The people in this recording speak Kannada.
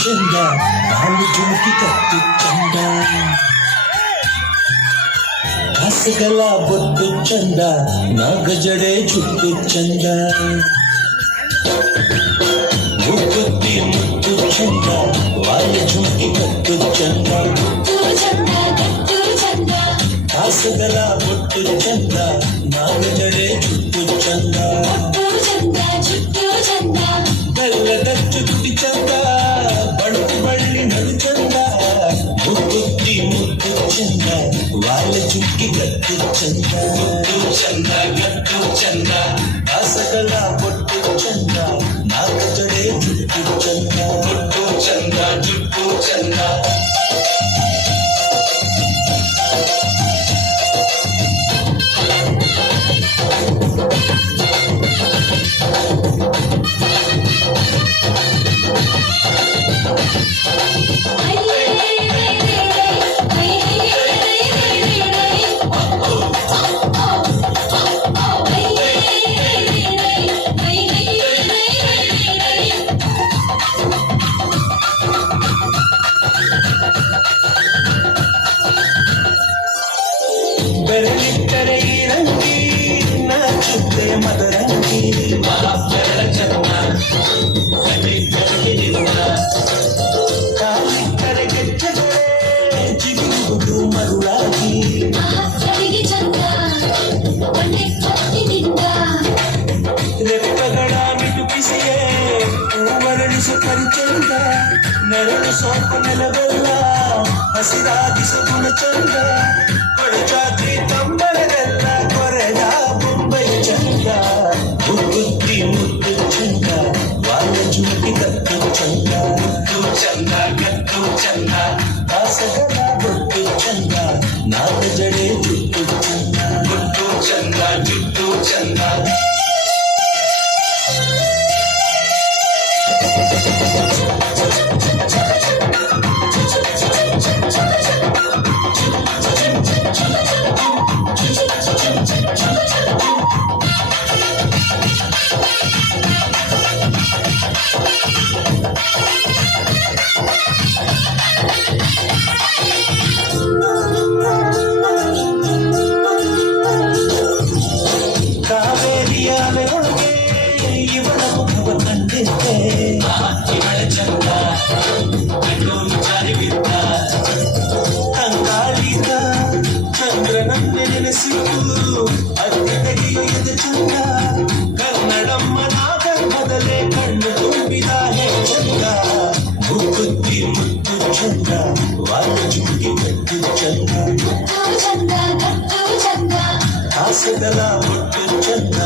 ಚಂದ ನಾಲು ಜುಮುಕಿ ಕತ್ತು ಚಂದ ಹಸಗಲ ಬೊಟ್ಟು ಚಂದ ನಾಗಜಡೆ ಜುಟ್ಟು ಚಂದ ಮುಕ್ಕುತ್ತಿ ಮುತ್ತು ಚಂದ ವಾಯ ಜುಮುಕಿ ಕತ್ತು ಚಂದ ಹಸಗಲ ಬೊಟ್ಟು ಚಂದ ನಾಗಜಡೆ ಜುಟ್ಟು ಚಂದ ಬೆಲ್ಲದ ಚುಟ್ಟಿ ಚಂದ ಬಳುಕು ಬಳ್ಳಿ ನಡು ಚಂದ ಮುಕ್ಕುತ್ತಿ ಮುತ್ತು ಚಂದ ವಾಲ ಚುಕ್ಕಿ ಗತ್ತು ಚಂದ ಮುತ್ತು ಚಂದ ಗತ್ತು ಚಂದ ಹಸಗಲ ಬೊಟ್ಟು ಚಂದ ನಾಗಜಡೆ ಜುಟ್ಟು ಚಂದ ಬೊಟ್ಟು ಚಂದ ಜುಟ್ಟು ಚಂದ ಬೆರಳಿಟ್ಟರೆ ಈ ರಂಗಿ ನಾಚುತ್ತೆ ಮದರಂಗಿ ಬೆರಳ ಚಂದ ಕಾಲಿಟ್ಟರೆ ಗೆಜ್ಜೆಗಳೇ ಜಿಗಿಯುವುದು ಮರುಳಾಗಿ ರೆಪ್ಪಗಳ ಮಿಟುಕಿಸಿಯೇ ಹೂವರಳಿಸು ಪರಿಚಂದ ನೆರಳು ಸೋಂಕು ನೆಲವೆಲ್ಲ ಹಸಿರಾಗಿಸು ಗುಣ ಚಂದ ಕೊಳಚಾದ್ರಿ ತಂಬರದೆಲ್ಲ ಕೊರೆದ ಬೊಂಬೈ ಚಂದ ಮುಕ್ಕುತ್ತಿ ಮುತ್ತು ಚಂದ ವಾಲ ಜುಮುಕಿ ಕತ್ತು ಚಂದ ಮುತ್ತು ಚಂದ ಕತ್ತು ಚಂದ ಹಸಗಲ ಬೊಟ್ಟು ಚಂದ ನಾಗಜಡೆ ಜುಟ್ಟು ಚಂದ ಬೊಟ್ಟು ಚಂದ ಜುಟ್ಟು ಚಂದ ಕಾವೇರಿಯ ಮೆರೊಳಗೆ ಇವಳ ಮುಖವ ಕಂಡಿದ್ದೆ ಇವಳ ಚಂದ ಜಾರಿಬಿದ್ದ ಕಂಗಾಲಿದ ಚಂದ್ರನನ್ನೇ ನೆನೆಸಿದ್ದು ಅತಿ ತೆಗೆಯುವುದ ಚಂದ ಕನ್ನಡಮ್ಮನ ಗರ್ಭದಲ್ಲೇ ಕಣ್ಣು ತುಂಬಿದ ಚಂದ ಮುಕ್ಕುತ್ತಿ ಮುತ್ತು ಚಂದ ವಾಲ ಜುಮುಕಿ ಕತ್ತು ಚಂದ ಹಸಗಲ ಬೊಟ್ಟು ಚಂದ